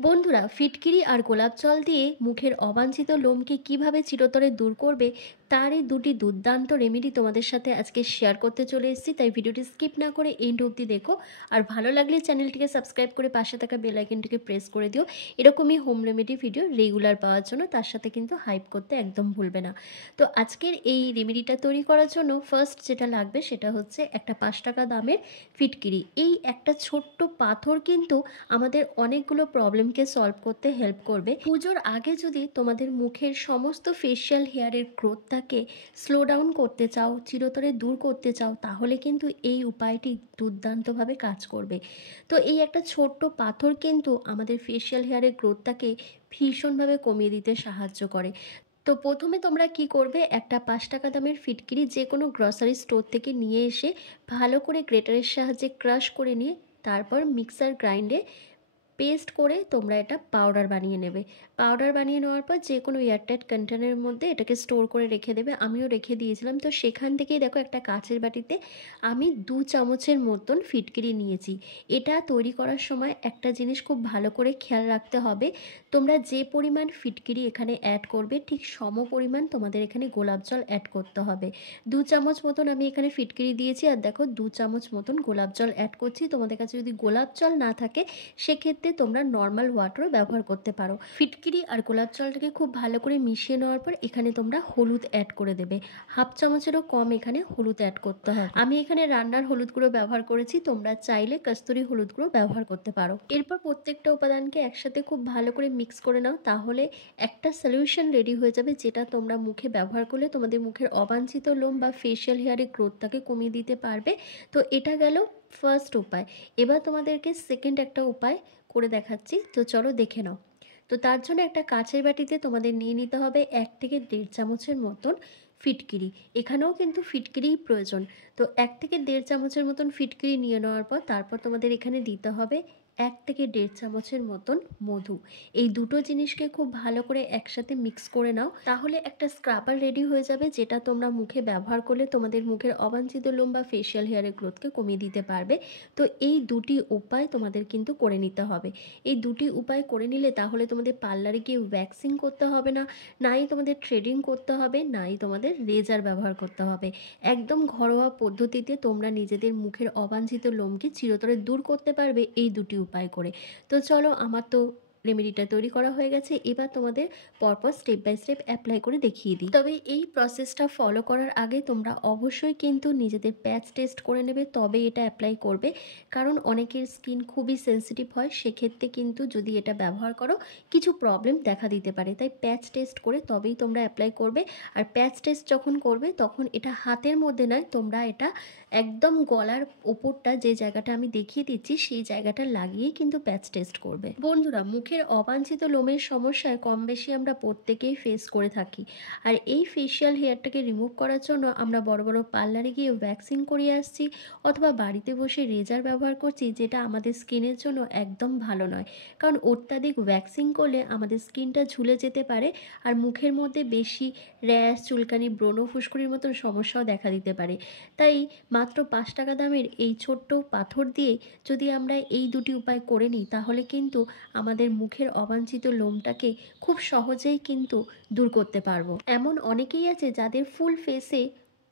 বন্ধুরা, ফিটকিরি আর গোলাপ জল দিয়ে মুখের অবাঞ্ছিত লোমকে কিভাবে চিরতরে দূর করবে তার এই দুটি দুর্দান্ত রেমেডি তোমাদের সাথে আজকে শেয়ার করতে চলে এসেছি। তাই ভিডিওটি স্কিপ না করে এন্ড অবধি দেখো। আর ভালো লাগলে চ্যানেলটিকে সাবস্ক্রাইব করে পাশে থাকা বেল আইকনটিকে প্রেস করে দিও এরকমই হোম রেমেডি ভিডিও রেগুলার পাওয়ার জন্য। তার সাথে কিন্তু হাইপ করতে একদম ভুলবে না। তো আজকের এই রেমেডিটা তৈরি করার জন্য ফার্স্ট যেটা লাগবে সেটা হচ্ছে একটা 5 টাকা দামের ফিটকিরি। এই একটা ছোট্ট পাথর কিন্তু আমাদের অনেকগুলো প্রবলেমকে সলভ করতে হেল্প করবে। পুজোর আগে যদি তোমাদের মুখের সমস্ত ফেশিয়াল হেয়ারের গ্রোথটাকে স্লো ডাউন করতে চাও, চিরতরে দূর করতে চাও, তাহলে কিন্তু এই উপায়টি দুর্দান্তভাবে কাজ করবে। তো এই একটা ছোট্ট পাথর কিন্তু আমাদের ফেশিয়াল হেয়ারের গ্রোথটাকে ভীষণভাবে কমিয়ে দিতে সাহায্য করে। তো প্রথমে তোমরা কি করবে, একটা 5 টাকা দামের ফিটকিরি যে কোনো গ্রসারি স্টোর থেকে নিয়ে এসে ভালো করে গ্রেটারের সাহায্যে ক্রাশ করে নিয়ে তারপর মিক্সার গ্রাইন্ডে পেস্ট করে তোমরা এটা পাউডার বানিয়ে নেবে। পাউডার বানিয়ে নেওয়ার পর যে কোনো এয়ারটাইট কন্টেনারের মধ্যে এটাকে স্টোর করে রেখে দেবে। আমিও রেখে দিয়েছিলাম। তো সেখান থেকেই দেখো একটা কাচের বাটিতে আমি 2 চামচের মতন ফিটকিরি নিয়েছি। এটা তৈরি করার সময় একটা জিনিস খুব ভালো করে খেয়াল রাখতে হবে, তোমরা যে পরিমাণ ফিটকিরি এখানে অ্যাড করবে ঠিক সম পরিমাণ তোমাদের এখানে গোলাপ জল অ্যাড করতে হবে। 2 চামচ মতন আমি এখানে ফিটকিরি দিয়েছি, আর দেখো 2 চামচ মতন গোলাপ জল অ্যাড করছি। তোমাদের কাছে যদি গোলাপ জল না থাকে সেক্ষেত্রে তোমরা নর্মাল ওয়াটারও ব্যবহার করতে পারো। ফিটকিরি আর গোলাপ জলটাকে খুব ভালো করে মিশিয়ে নেওয়ার পর এখানে তোমরা হলুদ অ্যাড করে দেবে। হাফ চামচেরও কম এখানে হলুদ অ্যাড করতে হবে। আমি এখানে রান্নার হলুদ গুঁড়ো ব্যবহার করেছি, তোমরা চাইলে কস্তুরি হলুদ গুঁড়ো ব্যবহার করতে পারো। এরপর প্রত্যেকটা উপাদানকে একসাথে খুব ভালো করে মিক্স করে নাও, তাহলে একটা সলিউশন রেডি হয়ে যাবে যেটা তোমরা মুখে ব্যবহার করলে তোমাদের মুখের অবাঞ্ছিত লোম বা ফেশিয়াল হেয়ারের গ্রোথটাকে কমিয়ে দিতে পারবে। তো এটা গেল ফার্স্ট উপায়। এবার তোমাদেরকে সেকেন্ড একটা উপায় করে দেখাচ্ছি, তো চলো দেখে নাও। তো তার জন্য একটা কাচের বাটিতে তোমাদের নিয়ে নিতে হবে 1 থেকে 1.5 চামচের মতন ফিটকিরি। এখানেও কিন্তু ফিটকিরিই প্রয়োজন। তো 1 থেকে 1.5 চামচের মতন ফিটকিরি নিয়ে নেওয়ার পর তারপর তোমাদের এখানে দিতে হবে 1 থেকে 1.5 চামচের মতন মধু। এই দুটো জিনিসকে খুব ভালো করে একসাথে মিক্স করে নাও, তাহলে একটা স্ক্রাবার রেডি হয়ে যাবে যেটা তোমরা মুখে ব্যবহার করলে তোমাদের মুখের অবাঞ্ছিত লোম বা ফেশিয়াল হেয়ারের গ্রোথকে কমিয়ে দিতে পারবে। তো এই দুটি উপায় তোমাদের কিন্তু করে নিতে হবে। এই দুটি উপায় করে নিলে তাহলে তোমাদের পার্লারে গিয়ে ওয়্যাক্সিং করতে হবে না, নাই তোমাদের থ্রেডিং করতে হবে, নাই তোমাদের রেজার ব্যবহার করতে হবে। একদম ঘরোয়া পদ্ধতিতে তোমরা নিজেদের মুখের অবাঞ্ছিত লোমকে চিরতরে দূর করতে পারবে এই দুটি উপায় করে। তো চলো, আমার তো রেমেডিটা তৈরি করা হয়ে গেছে। এবার তোমাদের পরপর স্টেপ বাই স্টেপ অ্যাপ্লাই করে দেখিয়ে দিই। তবে এই প্রসেসটা ফলো করার আগে তোমরা অবশ্যই কিন্তু নিজেদের প্যাচ টেস্ট করে নেবে, তবে এটা অ্যাপ্লাই করবে। কারণ অনেকের স্কিন খুবই সেন্সিটিভ হয়, সেক্ষেত্রে কিন্তু যদি এটা ব্যবহার করো কিছু প্রবলেম দেখা দিতে পারে। তাই প্যাচ টেস্ট করে তবেই তোমরা অ্যাপ্লাই করবে। আর প্যাচ টেস্ট যখন করবে তখন এটা হাতের মধ্যে নয়, তোমরা এটা একদম গলার ওপরটা যে জায়গাটা আমি দেখিয়ে দিচ্ছি সেই জায়গাটা লাগিয়েই কিন্তু প্যাচ টেস্ট করবে। বন্ধুরা, মুখের অবাঞ্ছিত লোমের সমস্যায় কম বেশি আমরা প্রত্যেকেই ফেস করে থাকি। আর এই ফেশিয়াল হেয়ারটাকে রিমুভ করার জন্য আমরা বড় বড় পার্লারে গিয়ে ভ্যাক্সিং করিয়ে আসছি, অথবা বাড়িতে বসে রেজার ব্যবহার করছি, যেটা আমাদের স্কিনের জন্য একদম ভালো নয়। কারণ অত্যাধিক ভ্যাক্সিং করলে আমাদের স্কিনটা ঝুলে যেতে পারে, আর মুখের মধ্যে বেশি র্যাশ, চুলকানি, ব্রণ, ফুসকুড়ির মতন সমস্যাও দেখা দিতে পারে। তাই মাত্র 5 টাকা দামের এই ছোট্ট পাথর দিয়ে যদি আমরা এই দুটি উপায় করে নিই, তাহলে কিন্তু আমাদের মুখের অবাঞ্ছিত লোমটাকে খুব সহজেই কিন্তু দূর করতে পারবো। এমন অনেকেই আছে যাদের ফুল ফেসে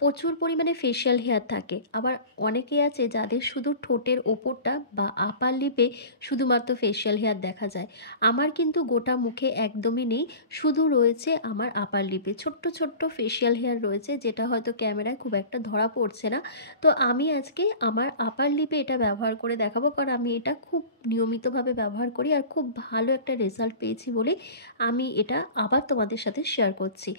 প্রচুর পরিমাণে ফেশিয়াল হেয়ার থাকে, আবার অনেকেই আছে যাদের শুধু ঠোঁটের ওপরটা বা আপার লিপে শুধুমাত্র ফেশিয়াল হেয়ার দেখা যায়। আমার কিন্তু গোটা মুখে একদমই নেই, শুধু রয়েছে আমার আপার লিপে ছোট্ট ছোট্ট ফেশিয়াল হেয়ার রয়েছে, যেটা হয়তো ক্যামেরায় খুব একটা ধরা পড়ছে না। তো আমি আজকে আমার আপার লিপে এটা ব্যবহার করে দেখাবো, কারণ আমি এটা খুব নিয়মিতভাবে ব্যবহার করি আর খুব ভালো একটা রেজাল্ট পেয়েছি বলে আমি এটা আবার তোমাদের সাথে শেয়ার করছি।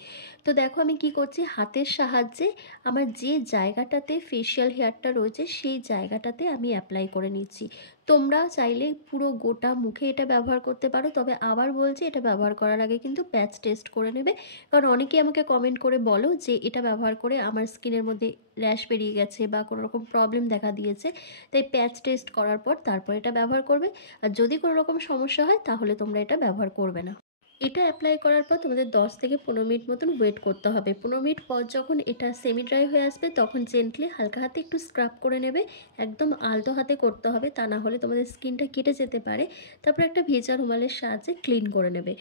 তো দেখো আমি কি করছি, হাতের সাহায্যে আমার যে জায়গাটাতে ফেশিয়াল হেয়ারটা রয়েছে সেই জায়গাটাতে আমি অ্যাপ্লাই করে নিচ্ছি। তোমরা চাইলে পুরো গোটা মুখে এটা ব্যবহার করতে পারো, তবে আবার বলছি এটা ব্যবহার করার আগে কিন্তু প্যাচ টেস্ট করে নেবে। কারণ অনেকেই আমাকে কমেন্ট করে বলো যে এটা ব্যবহার করে আমার স্কিনের মধ্যে র্যাশ বেরিয়ে গেছে বা কোনো রকম প্রবলেম দেখা দিয়েছে। তাই প্যাচ টেস্ট করার পর তারপর এটা ব্যবহার করবে। আর যদি কোনো রকম সমস্যা হয় তাহলে তোমরা এটা ব্যবহার করবে না। এটা অ্যাপ্লাই করার পর তোমাদের 10 থেকে 15 মিনিট মতন ওয়েট করতে হবে। 15 মিনিট পর যখন এটা সেমি ড্রাই হয়ে আসবে তখন জেন্টলি হালকা হাতে একটু স্ক্রাব করে নেবে। একদম আলতো হাতে করতে হবে, তা না হলে তোমাদের স্কিনটা কেটে যেতে পারে। তারপর একটা ভেজা রুমালের সাহায্যে ক্লিন করে নেবে।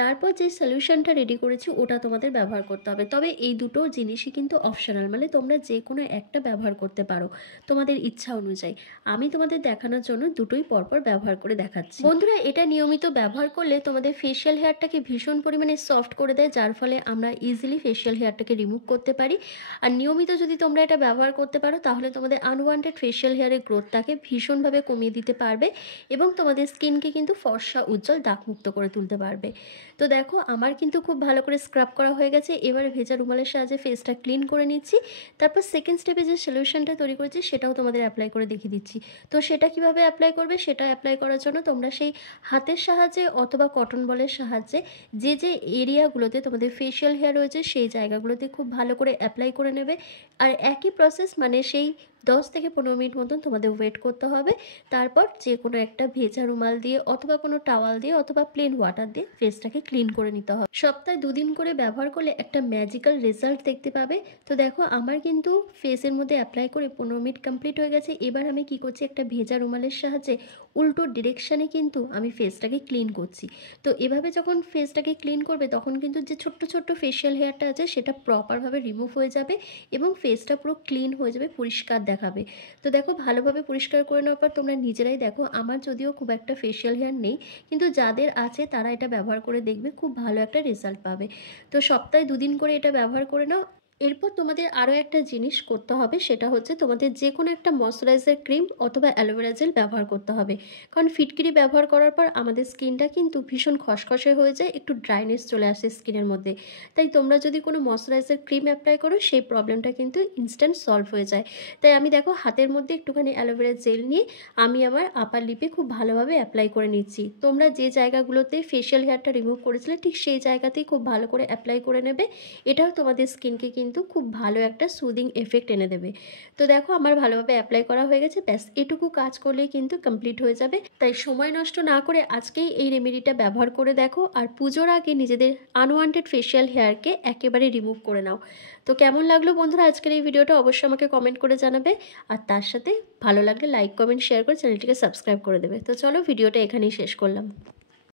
তারপর যে সলিউশনটা রেডি করেছি ওটা তোমাদের ব্যবহার করতে হবে। তবে এই দুটো জিনিসই কিন্তু অপশনাল, মানে তোমরা যে কোনো একটা ব্যবহার করতে পারো তোমাদের ইচ্ছা অনুযায়ী। আমি তোমাদের দেখানোর জন্য দুটোই পরপর ব্যবহার করে দেখাচ্ছি। বন্ধুরা, এটা নিয়মিত ব্যবহার করলে তোমাদের ফেশিয়াল হেয়ারটাকে ভীষণ পরিমাণে সফট করে দেয়, যার ফলে আমরা ইজিলি ফেশিয়াল হেয়ারটাকে রিমুভ করতে পারি। আর নিয়মিত যদি তোমরা এটা ব্যবহার করতে পারো তাহলে তোমাদের আনওয়ান্টেড ফেশিয়াল হেয়ারের গ্রোথটাকে ভীষণভাবে কমিয়ে দিতে পারবে এবং তোমাদের স্কিনকে কিন্তু ফর্সা উজ্জ্বল দাগমুক্ত করে তুলতে পারবে। তো দেখো আমার কিন্তু খুব ভালো করে স্ক্রাব করা হয়ে গেছে। এবারে ভেজা রুমালের সাহায্যে ফেসটা ক্লিন করে নিচ্ছি। তারপর সেকেন্ড স্টেপে যে সলিউশনটা তৈরি করেছি সেটাও তোমাদের অ্যাপ্লাই করে দেখিয়ে দিচ্ছি। তো সেটা কিভাবে অ্যাপ্লাই করবে, সেটা অ্যাপ্লাই করার জন্য তোমরা সেই হাতের সাহায্যে অথবা কটন বলের সাহায্যে যে যে এরিয়াগুলোতে তোমাদের ফেশিয়াল হেয়ার রয়েছে সেই জায়গাগুলোতে খুব ভালো করে অ্যাপ্লাই করে নেবে। আর একই প্রসেস, মানে সেই 10 থেকে 15 মিনিট মতন তোমাদের ওয়েট করতে হবে। তারপর যে কোনো একটা ভেজা রুমাল দিয়ে অথবা কোনো টাওয়াল দিয়ে অথবা প্লেন ওয়াটার দিয়ে ফেসটাকে ক্লিন করে নিতে হবে। সপ্তাহে 2 দিন করে ব্যবহার করলে একটা ম্যাজিক্যাল রেজাল্ট দেখতে পাবে। তো দেখো আমার কিন্তু ফেসের মধ্যে অ্যাপ্লাই করে 15 মিনিট কমপ্লিট হয়ে গেছে। এবার আমি কি করছি, একটা ভেজা রুমালের সাহায্যে উল্টো ডিরেকশানে কিন্তু আমি ফেসটাকে ক্লিন করছি। তো এভাবে যখন ফেসটাকে ক্লিন করবে তখন কিন্তু যে ছোট্ট ছোট্ট ফেশিয়াল হেয়ারটা আছে সেটা প্রপারভাবে রিমুভ হয়ে যাবে এবং ফেসটা পুরো ক্লিন হয়ে যাবে, পরিষ্কার দেখাবে। তো দেখো ভালোভাবে পরিষ্কার করে নেওয়ার পর তোমরা নিজেরাই দেখো, আমার যদিও খুব একটা ফেশিয়াল হেয়ার নেই, কিন্তু যাদের আছে তারা এটা ব্যবহার করে দেখবে, খুব ভালো একটা রেজাল্ট পাবে। তো সপ্তাহে 2 দিন করে এটা ব্যবহার করে নাও। এরপর তোমাদের আরও একটা জিনিস করতে হবে, সেটা হচ্ছে তোমাদের যে কোনো একটা ময়শ্চারাইজার ক্রিম অথবা অ্যালোভেরা জেল ব্যবহার করতে হবে। কারণ ফিটকিরি ব্যবহার করার পর আমাদের স্কিনটা কিন্তু ভীষণ খসখসে হয়ে যায়, একটু ড্রাইনেস চলে আসে স্কিনের মধ্যে। তাই তোমরা যদি কোনো ময়শ্চারাইজার ক্রিম অ্যাপ্লাই করো সেই প্রবলেমটা কিন্তু ইনস্ট্যান্ট সলভ হয়ে যায়। তাই আমি দেখো হাতের মধ্যে একটুখানি অ্যালোভেরা জেল নিয়ে আমি আমার আপার লিপে খুব ভালোভাবে অ্যাপ্লাই করে নিচ্ছি। তোমরা যে জায়গাগুলোতে ফেশিয়াল হেয়ারটা রিমুভ করেছিলে ঠিক সেই জায়গাতেই খুব ভালো করে অ্যাপ্লাই করে নেবে। এটাও তোমাদের স্কিনকে কিন্তু খুব ভালো একটা সুদিং এফেক্ট এনে দেবে। তো দেখো আমার ভালোভাবে অ্যাপ্লাই করা হয়ে গেছে, ব্যাস এটুকু কাজ করলেই কিন্তু কমপ্লিট হয়ে যাবে। তাই সময় নষ্ট না করে আজকেই এই রেমেডিটা ব্যবহার করে দেখো আর পুজোর আগে নিজেদের আনওয়ান্টেড ফেশিয়াল হেয়ারকে একেবারে রিমুভ করে নাও। তো কেমন লাগলো বন্ধুরা আজকের এই ভিডিওটা অবশ্যই আমাকে কমেন্ট করে জানাবে। আর তার সাথে ভালো লাগলে লাইক কমেন্ট শেয়ার করে চ্যানেলটিকে সাবস্ক্রাইব করে দেবে। তো চলো ভিডিওটা এখানেই শেষ করলাম।